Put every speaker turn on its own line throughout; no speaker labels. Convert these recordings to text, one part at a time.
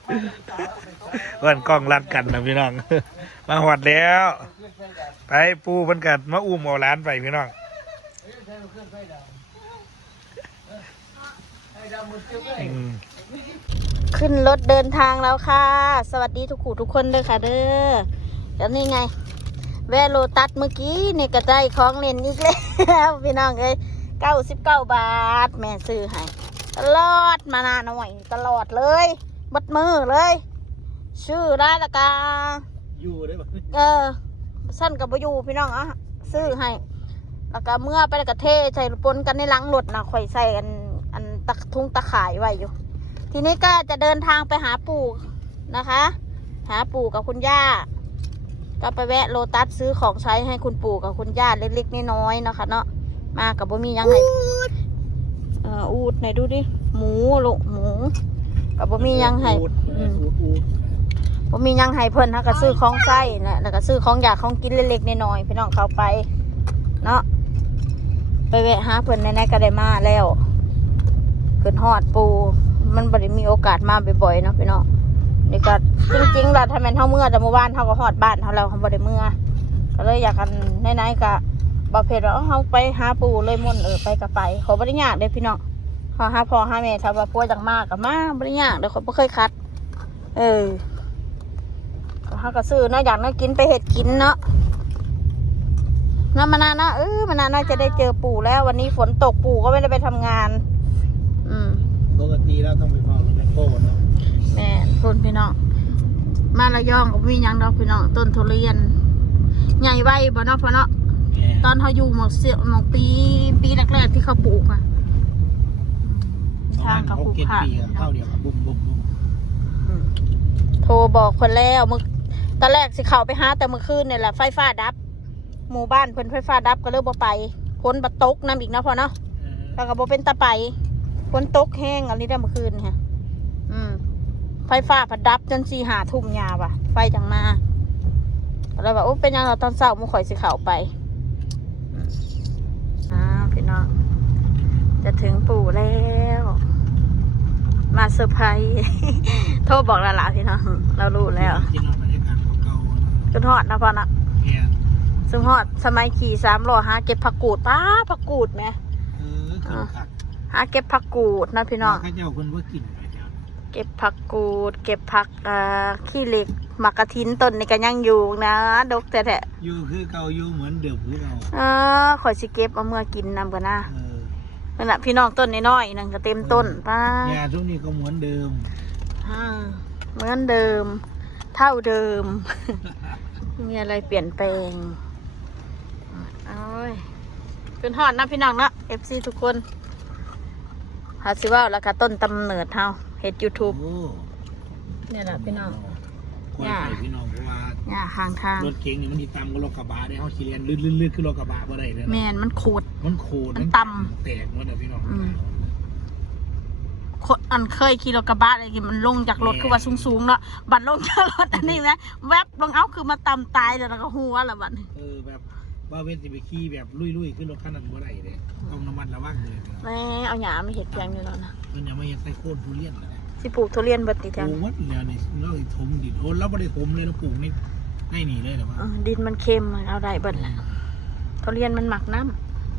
วันกล้องรัดกันนะพี่น้องมาหอดแล้วไปปูเพิ่นกัดมาอุ้มเอาร้านไปพี่น้อง
ขึ้นรถเดินทางแล้วค่ะสวัสดีทุกคนเลยค่ะเด้อแล้วนี่ไงแวะโลตัสเมื่อกี้นี่ก็ได้ของเล่นอีกแล้วพี่น้องเอ้ย99 บาทแม่ซื้อให้ตลอดมานานหน่อยตลอดเลยบัดมือเลยชื่อได้ละกา
อยู่ได้ปะ
สั้นกับบอยู่พี่น้องอ่ะซื้อให้แล้วก็เมื่อไปแล้วก็เทใส่ปนกันในหลังรถนะข่อยใส่อันตะทุ่งตะข่ายไว้อยู่ทีนี้ก็จะเดินทางไปหาปู่นะคะหาปู่กับคุณย่าก็ไปแวะโลตัสซื้อของใช้ให้คุณปู่กับคุณย่าเล็กๆน้อยๆนะคะเนาะมากับบ่มียังไงอูดไหนดูดิหมูลูกหมูกับบ่มียังไงบ่มียังไงเพิ่นฮะก็ซื้อของใช้นะแล้วก็ซื้อของอยากของกินเล็กๆน้อยๆพี่น้องเขาไปเนาะไปแวะหาเพิ่นในๆก็ได้มาแล้วขึ้นฮอดปู่มันบ่ได้มีโอกาสมาบ่อยๆเนาะพี่น้องนี่ก็จริงๆล่ะถ้าแม่นเฮาเมื่อแต่เมื่อวานเฮาก็ฮอดบ้านเฮาแล้วเฮาบ่ได้เมื่อก็เลยอยากกันไหนๆก็บ่เผ็ดว่าเฮาไปหาปู่เลยมุ่นไปก็ไปขอบ่ได้ยากเด้อพี่น้องขอหาพ่อหาแม่ถ้าว่าป่วยจังมากก็มาบ่ได้ยากเด้อเขาบ่เคยคัดเฮาก็ซื้อเนาะอยากเนาะกินไปเฮ็ดกินเนาะมานานนะมานานน่าจะได้เจอปู่แล้ววันนี้ฝนตกปู่ก็ไม่ได้ไปทำงาน
ปกติแล้วต้องไปฟังแม่โก้เนาะ
แม่ต้นพี่น้องมาระยองก็มียังดอกพี่น้องต้นทุเรียนใหญ่ไว้บ่เนาะพ่อเนาะตอนเขาอยู่หมกปีแรกๆที่เขาปลูกอะทางเขาปลูกผ่าน
เข้าเดียวบุ้ม
โทรบอกคนแล้วเมื่อตอนแรกสิเขาไปหาแต่เมื่อคืนเนี่ยแหละไฟฟ้าดับหมู่บ้านเพิ่นไฟฟ้าดับก็เลยบ่ไปพ้นบัดตกน้ำอีกนะพ่อเนาะแล้วก็บ่เป็นตะไปฝนตกแห้งอะไรได้เมื่อคืนค่ะไฟฟ้าผัดดับจน4-5 ทุ่มยาว่ะไฟจังมาแล้วแบบโอ้เป็นยังเราตอนเช้ามุ่งข่อยสิเข่าไปพี่น้องจะถึงปู่แล้วมาเซอร์ไพรส์โทรบอกแล้วล่ะพี่น้องเรารู้แล้วจนฮอดนะพ่อนะซึ่งฮอดสมัยขี่3 ล้อหาเก็บผักกูดผักกูดไหมหาเก็บผักกูดนะพี่น้องเก็บผักกูดเก็บผักขี้เหล็กหมักกระถินต้นนี่ก็ยังอยู่นะดกแต่
อยู่คือเก่าอยู่เหมือนเดิมคือเรา
ขอสิเก็บเอาเมื่อกินนำกันนะนั่นแหละพี่น้องต้นน้อยๆนั่นก็เต็มต้นป้า
เนี่ยช่วงนี้ก็เหมือนเดิม
เหมือนเดิมเท่าเดิมมีอะไรเปลี่ยนแปลงเป็นฮอดนะพี่น้องนะ FC ทุกคนหาซิว่าแล้วก็ต้นตำเนิดเฮาเฮ็ด YouTube เนี่ยแหละพี่น้อง
ย่าพี่น้องเพราะว่า
ย่าห่างทาง
รถเก๋งนี่มันตำกับรถกระบะได้เฮาขี่เรียนลื่นๆขึ้นรถกระบะบ่ได้เลย
แม่นมันโคตร
มัน
ต่ำ
แตกหมดเลยพี่น้อง
อันเคยขี่รถกระบะอะไรกินมันลงจากรถคือว่าสูงๆเนาะบัดลงจากรถอันนี้นะแวบลงเอาคือมาต่ำตายแล้วก็หัวละบัด
แบบว่าเวทสิไปขี่แบบลุยๆขึ้นรถคันนั้นบ่ได้เลยต้องระมัดระวังเลย
แม่เอาหยาไม่เห็ดแกงอยู่แล้วนะ
มันยังไม่เห็ดใส่โค่นทุเรียนเลย
สิปลูกทุเรียนบัดติแทน
ปลูกวัดแล้วนี่เราถมดินโอนแล้วไม่ได้ถมเลยเราปลูกนี่ให้หนีเลยหรอวะ
ดินมันเค็มเอาได้เบิดแหละทุเรียนมันหมักน้ำ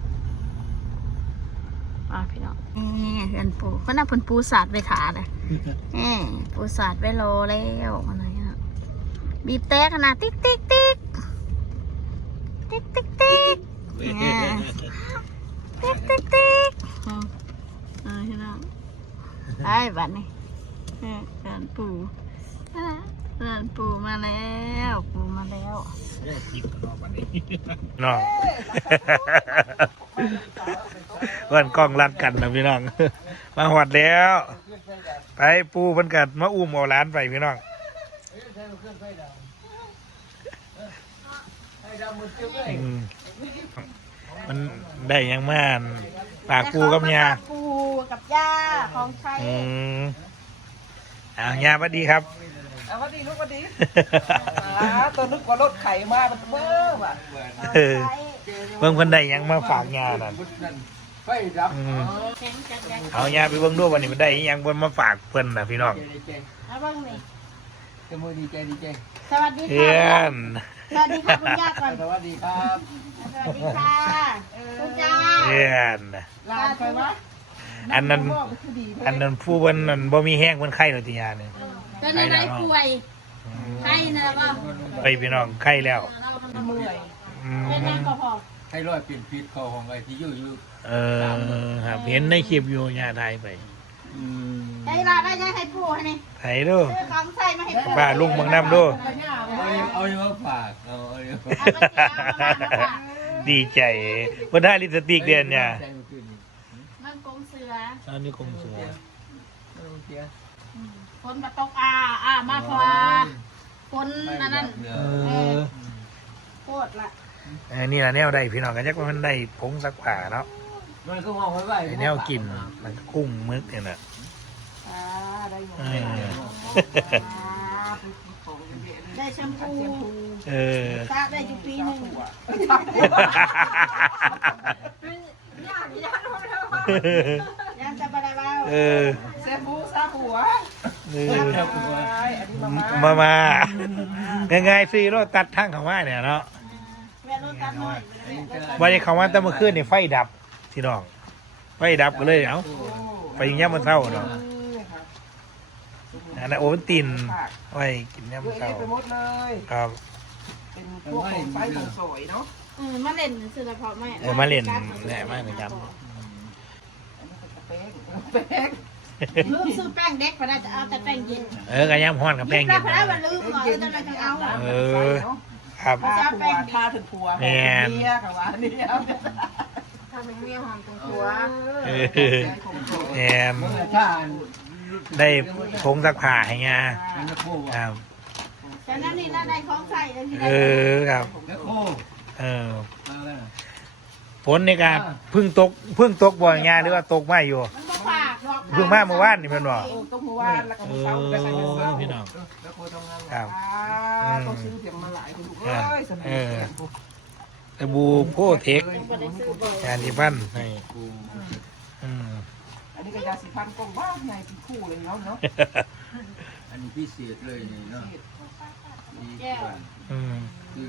พี่น้องเห็นปูก็น่าผลปูสาดไปขาเลยปูสาดไปโลแล้วอะไรนะบีบแตกขนาดติ๊กติ๊กติ๊กติ๊กติ๊กติ๊กติ๊กติ๊กติ๊กพี่น้องได้บัดนี้เดินปูมาแล้วปูมาแล้ว
น้องวันกล้องรัดกันนะพี่น้องมาหอดแล้วไปปูเพิ่นกัดมาอุ้มเอาร้านไปพี่น้องมันได้ยังมากปากปูกับยา
ปูกับย่าของใช้
ยาสวัสดีครับ
สวัสดีลูกสวัสดีตัวนึกว่ารถไข่มามันเบ้อว่ะ
เบิ่งคนใดยังมาฝากยานั่น
ฝไฟดับ
แข็งจังแข็ง
เอาญาไปเบิ่งดูวันนี้มันได้อิหยังเพิ่นมาฝากเพิ่นน่ะพี่น้อง
เอาเบิ่งนี่
จะมือดีใจดีใจ
สวัสดี
เพื่
ค่ะ
อน
สวัสดีค่ะคุณย่าก่อน
สวัสดีครับ
สวัสดีค่ะคุณย่า
เพื่อน
ลานไปวะ
อันนั้นผู้เพิ่นนั่นบ่มีแห้งเพิ่นไข้แล้วติยาเนี่ย
เป็นอะไรป่วยไข้นะก็
ไปพี่น้องไข้แล้ว
เมื่อย
อืม
เป็นแรงก็พอ
ให้ร้อยเปลี่ยนพิษคอของไอ้ที่อยู่
ครับเห็นในคลิปอยู่ญาไทยไป
ไอ้ลาได้ยังให้ปู่ให้นี่
ไทยดู
ซื้อของใส่มาให้ปู่
ป้าลุงเบิ่งน้ำดู
เอาอยู่มาฝากเอาอยู่
เอาไปเสียเอามาฝาก
ดีใจเพิ่นได้ลิปสติกเดือนเนี่ย
มันกงเสือ
อันนี้คงสวย
ฝนมาตกมาพอฝนอันนั้น โคตรละ
นี่ล่ะแนวได้พี่น้องกันจักว่ามันได้ผงซักผ้าเนาะ
มันก็มองไว้ไว้
ไอ้แนวกินมันก็กุ้งมึกเนี่ยน่ะ
ได้หมด
เออ
ได้แชมพู
เออ
ซาได้อยู่ปีหนึ่งยังจะบาดาบ้า
เออ
เซฟูซาหัว
เอ
อัน
อ
นี้
มาง่ายๆสิรถตัดทางเขามาเนี่ยเนาะ
แม่รถตัดหน่อย
วันนี้เขามาแต่เมื่อคืนนี่ไฟดับพี่น้องไฟดับก็เลยเอ้าไปยิงย่ำมันเท่าเนาะอันนั้นโอวัลตินไว้กินย่ำมันเท่า
ไปหมดเลย
ครับ
เป็นพวกของไฟของสวยเนาะ
มาเล่นสื่อละพอแม่
มาเล่นแหละมากนะครับ
แป้ง
ลืมซื้อแป้งเด็กไปได้จะเอาแต่แป้งเย็น
กระย่ำห้อนกับแป้ง
แล้
เย็
วน พอได้วันลืมเหรอจะอะไรกันเอา
ครับ
พาผัวพาถึงผัวเมียกับว่านี่เอา
ทำเป็นเมียหอมตรงหัว
แอน
เมื่อท่าน
ได้ผงซักผ้าให้งาครับ
แต่นั่นนี่นั่นในของใส่เลยที่
ครับ
แล้วโค
ฝนในการเพึ่งตกบ่อยงาหรือว่าตกไม่อยู่
มันบ่ฝากหรอก
เพึ่งมาเมื่อวานนี่เพิ่นบอก
ต้องหัวแล้วก็เช้าไปใส่เช้า
พี่น้อง
แล้วโคทำงาน
ครับ
ต้องซื้อเตรียมมาหลายคนเอ้ยสมัย
สบู่โพเทค
บ่ได้ซื้อบ่
ยาสีฟันให้อืม
อันนี้ก็ยาสีฟันกงบ้านในเป็นคู่เลยเนาะ
อันนี้พิเศษเลยนี่เนาะ
แก้ว
อืม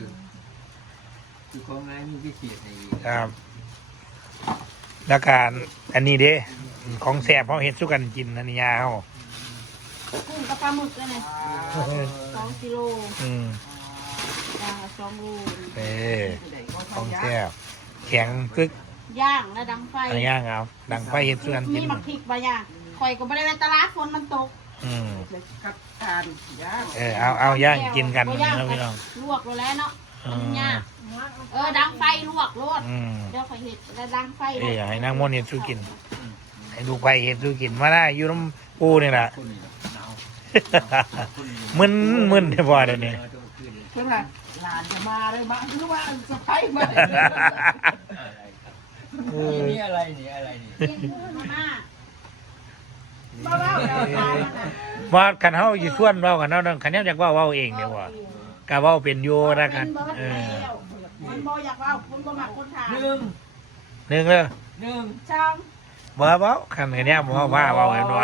คือของนายมีพิเศษใน
ครับแล้วการอันนี้เด้ของแสบเขาเห็ดสู้กันกินอันนี้ยาเขา
กุ้งกับปลาหมึกเลยนะ2 กิโล
อืม
2 โล
ของแสบแข็งตึก
ย่างและดังไฟ
อะไรย่างเอาดังไฟเห็ดสู้กันกิ
มี
น
หมักพริกบางอย่างข่อยก็ไม่ได้ไปตลาดฝนมันตก
อืม
กับทานย่าง
เอาย่างกินกันนะพี่น้อง
ลวกแล้วเนาะ
อืม
ย่างดังไฟลวกรด
อืม
เดี๋ยวข่อยเห็ดแล้วดังไฟ
อยากให้นางมนต์เห็ดสู้กิน ให้ดูกไปเห็ดสู้กินมาได้อยู่น้ำปูนี่แหละ
คนนี้หนาว
มึนได้พอเดี๋ยวนี้
เพื่อนว่าหลานจะมาเลยมาคือว่าสะพ้ายมา
นี่อะไรนี่อะไรนี่
เลี้ยงกุ้งมาม่าบ้าๆเอาทานแล้วนะ
ว่าขันเฮาอยู่ส่วนเว้ากันเนาะขันยังอยากเว้าเองเดี๋ยวว่ากะเว้าเป็นอยู่นะกัน
เป็นเบิร์ดแล้วมันบ่อยากว่าคุณบ่มักคนถาม
หนึ่ง
หนึ่งเลย
หนึ่ง
ช่าง
บ่เว้าขันกันเนี่ยบ่ว่าเว้ากันว่า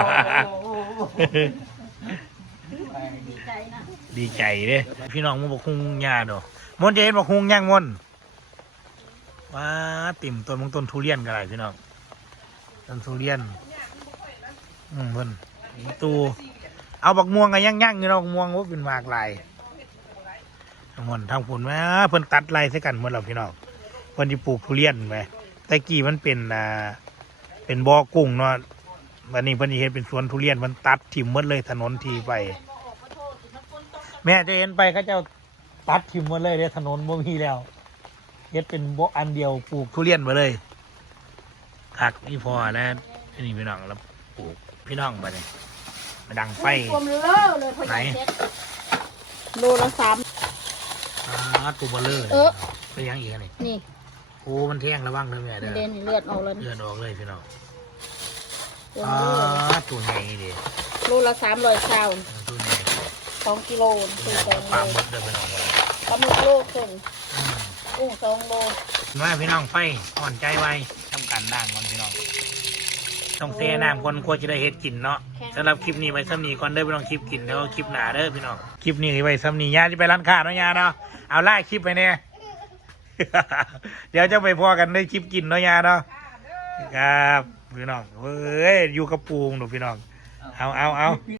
ดีใจนะ
ดีใจเด้พี่น้องมันบอกคุงยาดอกมนต์จะเห็นบอกคุงย่างมนต์ว้าติ่มต้นทุเรียนกันไรพี่น้องต้นทุเรียนเพิ่นตูเอาบักม่วงกันย่างๆอยู่เนาะบักม่วงว่าเป็นหมากลายมนต์ทางผลแม่เพิ่นตัดไรใส่กันหมดแล้วพี่น้องเพิ่นที่ปลูกทุเรียนไปแต่กี้มันเป็นบ่อกุ้งเนาะวันนี้เพิ่นสิเฮ็ดเป็นสวนทุเรียนมันตัดถิ่มหมดเลยถนนทีไป แม่จะเห็นไปเขาจะตัดทิมหมาเลยเด้ถนนบ่มีแล้วเฮ็ดเป็นบ่อันเดียวปลูกทุเรียนมาเลยถักนี่พอแล้วนี่พี่น้องแล้วปลูกพี่น้องไปเลยมาดังไฟ
รวมเล่อเลยพอดีเซ็ตโลละ3
ตัวเบลเลอร์
เออ
ไปยังอีกอันนี่
นี่
โอ้มันแท่งระวังเลยแม่เด้อ
เด่นเลือดออกเลย
เลือดออกเลยพี่น้อง
รวมเล่อ
ตัวใหญ่ดิ
โลละ300
ตัวใหญ่
2 กิโลซื้อ2
ปลา
โล
หมดเด้อพี่น้อง
ปลาหมึกโลครึ่ง
อืม
กุ้ง2 โล
มาพี่น้องไฟอ่อนใจไวทำการด่างก่อนพี่น้องต้องเซน้ำก่อนกลัวจะได้เฮ็ดกินเนาะสำหรับคลิปนี้ไว้ซ้ำนี้ก่อนเด้อพี่น้องคลิปกินแล้วคลิปหนาเด้อพี่น้องคลิปนี้ไว้ซ้ำนี้ย่าที่ไปร้านค้าเนาะย่าเนาะเอาไล่คลิปไปเนี่ย เดี๋ยวจะไปพอกันในคลิปกินเนาะย่าเนาะครับพี่น้องเฮ้ยอยู่กับปูงหนูพี่น้องเอา